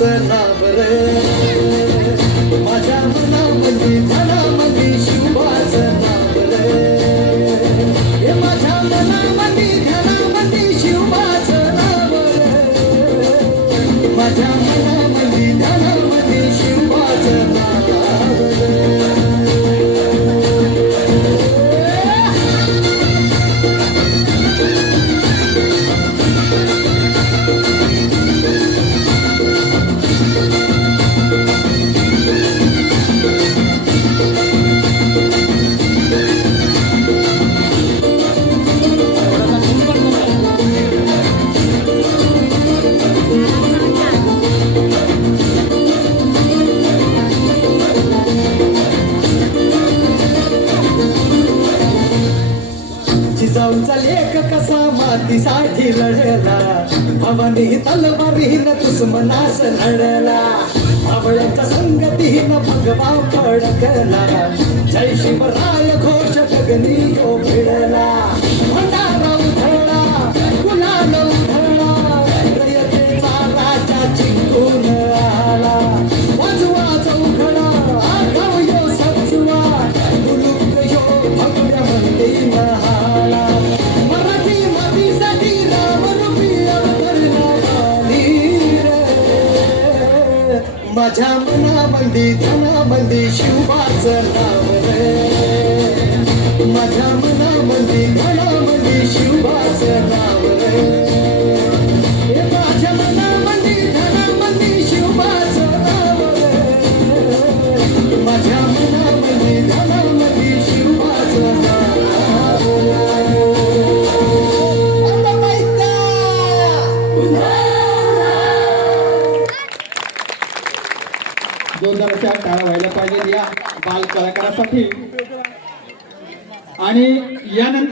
शिवाचं नाव रे माझ्या मनामध्ये ध्यानामध्ये शिवाचं नाव रे हे माझ्या मनामध्ये ध्यानामध्ये शिवाचं नाव रे माझ्या मनामध्ये ध्यानामध्ये शिवाचं नाव रे जिजाऊचा लेख कसा मातीसाठी लढला भावानी तलवारीनं दुश्मनास लढला भावळ्यांच्या संगतीनं भगवा फडकला जय शिवराय घोष गगनी हो भिडला भंडारा उधळला गुलाल उधळला रयतेचा राजा जिंकून आला वाजवा चौघडा आगाव यो सजवा मुलुक यो भगव्या मंदी महाला मराठी मातीसाठी रामरूपी अवतरला माझ्या मनामध्ये ध्यानामध्ये शिवाचं नाव रे माझ्या मनामध्ये ध्यानामध्ये शिवाचं नाव रे हे माझ्या मनामध्ये ध्यानामध्ये शिवाचं नाव रे माझ्या मनामध्ये ध्यानामध्ये शिवाचं नाव रे 2000च्या टाळ्या व्हायला पाहिजे या बाल कलाकारासाठी आणि यानंतर